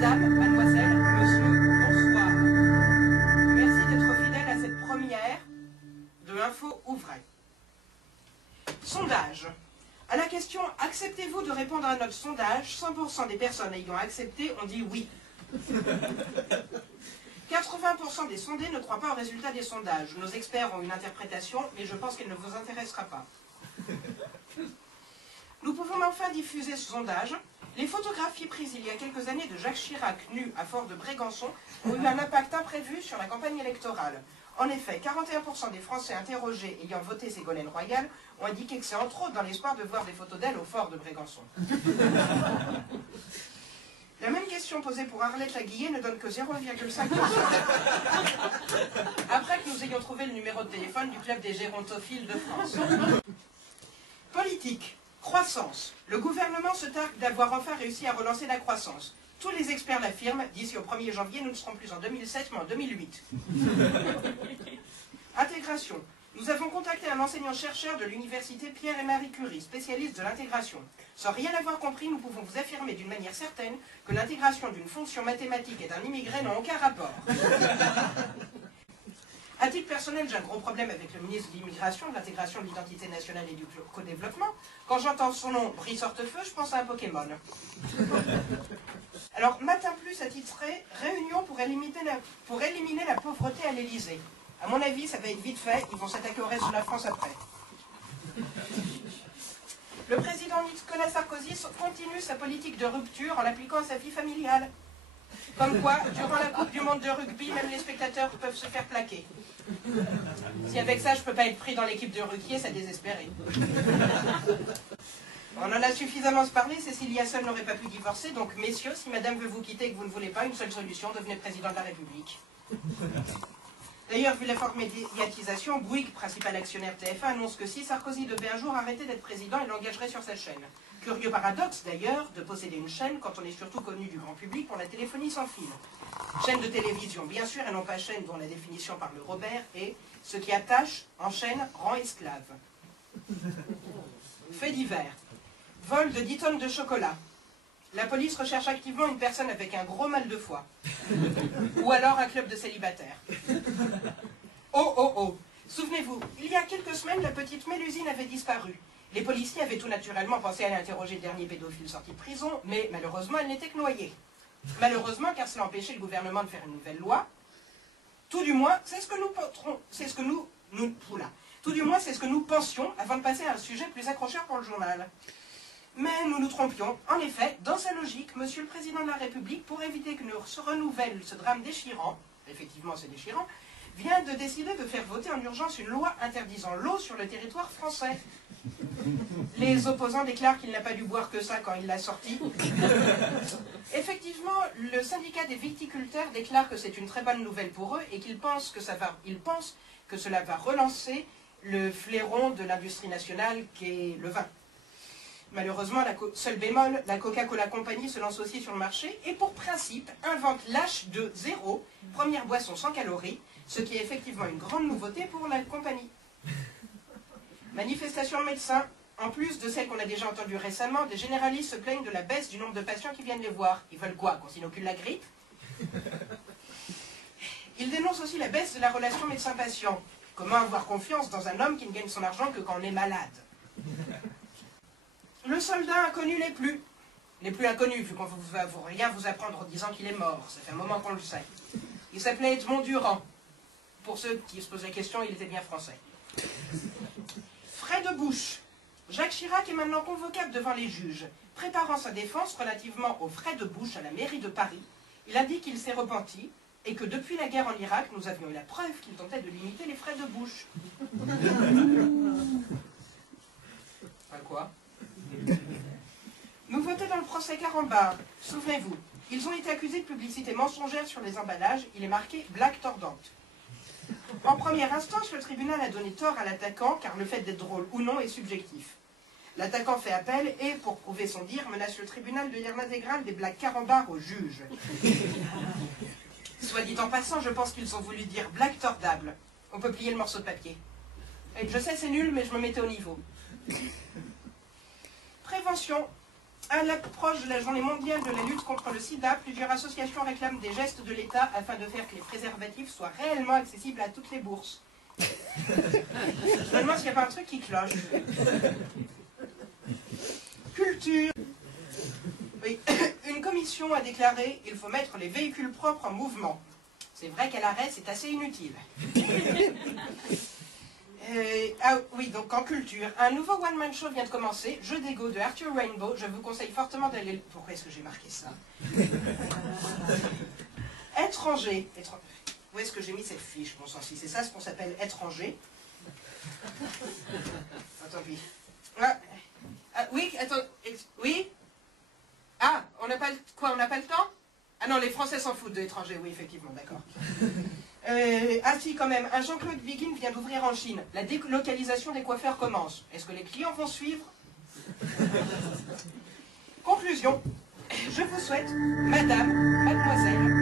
Madame, mademoiselle, monsieur, bonsoir. Merci d'être fidèle à cette première de l'info ou vrai. Sondage. À la question « Acceptez-vous de répondre à notre sondage ?» 100% des personnes ayant accepté ont dit oui. 80% des sondés ne croient pas aux résultats des sondages. Nos experts ont une interprétation, mais je pense qu'elle ne vous intéressera pas. Nous pouvons enfin diffuser ce sondage. Les photographies prises il y a quelques années de Jacques Chirac nu à Fort de Brégançon ont eu un impact imprévu sur la campagne électorale. En effet, 41% des Français interrogés ayant voté Ségolène Royal ont indiqué que c'est entre autres dans l'espoir de voir des photos d'elle au Fort de Brégançon. La même question posée pour Arlette Laguillet ne donne que 0,5%. Après que nous ayons trouvé le numéro de téléphone du club des gérontophiles de France. Politique. Croissance. Le gouvernement se targue d'avoir enfin réussi à relancer la croissance. Tous les experts l'affirment, d'ici au 1er janvier, nous ne serons plus en 2007, mais en 2008. Intégration. Nous avons contacté un enseignant-chercheur de l'université Pierre et Marie Curie, spécialiste de l'intégration. Sans rien avoir compris, nous pouvons vous affirmer d'une manière certaine que l'intégration d'une fonction mathématique et d'un immigré n'ont aucun rapport. À titre personnel, j'ai un gros problème avec le ministre de l'Immigration, de l'Intégration, de l'Identité nationale et du co-développement. Quand j'entends son nom, Brice Hortefeux, je pense à un Pokémon. Alors, Matin Plus a titré « Réunion pour éliminer la pauvreté à l'Élysée ». À mon avis, ça va être vite fait, ils vont s'attaquer au reste de la France après. Le président Nicolas Sarkozy continue sa politique de rupture en l'appliquant à sa vie familiale. Comme quoi, durant la Coupe du Monde de rugby, même les spectateurs peuvent se faire plaquer. Si avec ça, je ne peux pas être pris dans l'équipe de Ruquier, c'est désespéré. On en a suffisamment parlé, Cécilia seule n'aurait pas pu divorcer, donc messieurs, si madame veut vous quitter et que vous ne voulez pas, une seule solution, devenez président de la République. D'ailleurs, vu la forte médiatisation, Bouygues, principal actionnaire TF1, annonce que si Sarkozy devait un jour arrêter d'être président, il l'engagerait sur sa chaîne. Curieux paradoxe, d'ailleurs, de posséder une chaîne quand on est surtout connu du grand public pour la téléphonie sans fil. Chaîne de télévision, bien sûr, et non pas chaîne dont la définition par le Robert est « ce qui attache, enchaîne, rend esclave ». Fait divers. Vol de 10 tonnes de chocolat. La police recherche activement une personne avec un gros mal de foie. Ou alors un club de célibataires. Oh, oh, oh. Souvenez-vous, il y a quelques semaines, la petite Mélusine avait disparu. Les policiers avaient tout naturellement pensé à l'interroger le dernier pédophile sorti de prison, mais malheureusement, elle n'était que noyée. Malheureusement, car cela empêchait le gouvernement de faire une nouvelle loi. Tout du moins, c'est ce que nous pensions avant de passer à un sujet plus accrocheur pour le journal. Mais nous nous trompions. En effet, dans sa logique, Monsieur le Président de la République, pour éviter que nous se renouvelle ce drame déchirant, effectivement c'est déchirant, vient de décider de faire voter en urgence une loi interdisant l'eau sur le territoire français. Les opposants déclarent qu'il n'a pas dû boire que ça quand il l'a sorti. Effectivement, le syndicat des viticulteurs déclare que c'est une très bonne nouvelle pour eux et qu'ils pensent que cela va relancer le flairon de l'industrie nationale qui est le vin. Malheureusement, seul bémol, la Coca-Cola Company se lance aussi sur le marché et pour principe invente l'H2O, première boisson sans calories, ce qui est effectivement une grande nouveauté pour la compagnie. Manifestation de médecins. En plus de celles qu'on a déjà entendues récemment, des généralistes se plaignent de la baisse du nombre de patients qui viennent les voir. Ils veulent quoi? Qu'on s'inocule la grippe? Ils dénoncent aussi la baisse de la relation médecin-patient. Comment avoir confiance dans un homme qui ne gagne son argent que quand on est malade? Le soldat inconnu n'est plus. N'est plus inconnu, vu qu'on ne va rien vous apprendre en disant qu'il est mort. Ça fait un moment qu'on le sait. Il s'appelait Edmond Durand. Pour ceux qui se posent la question, il était bien français. Frais de bouche. Jacques Chirac est maintenant convocable devant les juges. Préparant sa défense relativement aux frais de bouche à la mairie de Paris, il a dit qu'il s'est repenti et que depuis la guerre en Irak, nous avions eu la preuve qu'il tentait de limiter les frais de bouche. Enfin quoi? Nouveauté dans le procès Carambar. Souvenez-vous, ils ont été accusés de publicité mensongère sur les emballages. Il est marqué « blague tordante ». En première instance, le tribunal a donné tort à l'attaquant car le fait d'être drôle ou non est subjectif. L'attaquant fait appel et, pour prouver son dire, menace le tribunal de lire l'intégrale des blagues Carambar au juge. Soit dit en passant, je pense qu'ils ont voulu dire « blague tordable ». On peut plier le morceau de papier. Et je sais, c'est nul, mais je me mettais au niveau. Prévention. À l'approche de la journée mondiale de la lutte contre le sida, plusieurs associations réclament des gestes de l'État afin de faire que les préservatifs soient réellement accessibles à toutes les bourses. Je me demande s'il n'y a pas un truc qui cloche. Culture. Oui. Une commission a déclaré qu'il faut mettre les véhicules propres en mouvement. C'est vrai qu'à l'arrêt, c'est assez inutile. Ah oui, donc en culture, un nouveau one-man show vient de commencer, Jeu d'ego de Arthur Rainbow. Je vous conseille fortement d'aller... Pourquoi est-ce que j'ai marqué ça? Étranger. Où est-ce que j'ai mis cette fiche, bon sang, si c'est ça ce qu'on s'appelle étranger. Tant pis. Oui, attends, oui. Ah, on n'a pas le... Quoi, on n'a pas le temps? Ah non, les Français s'en foutent de l'étranger, oui, effectivement, d'accord. Ah si, quand même, un Jean-Claude Biguin vient d'ouvrir en Chine. La délocalisation des coiffeurs commence. Est-ce que les clients vont suivre? Conclusion. Je vous souhaite, madame, mademoiselle,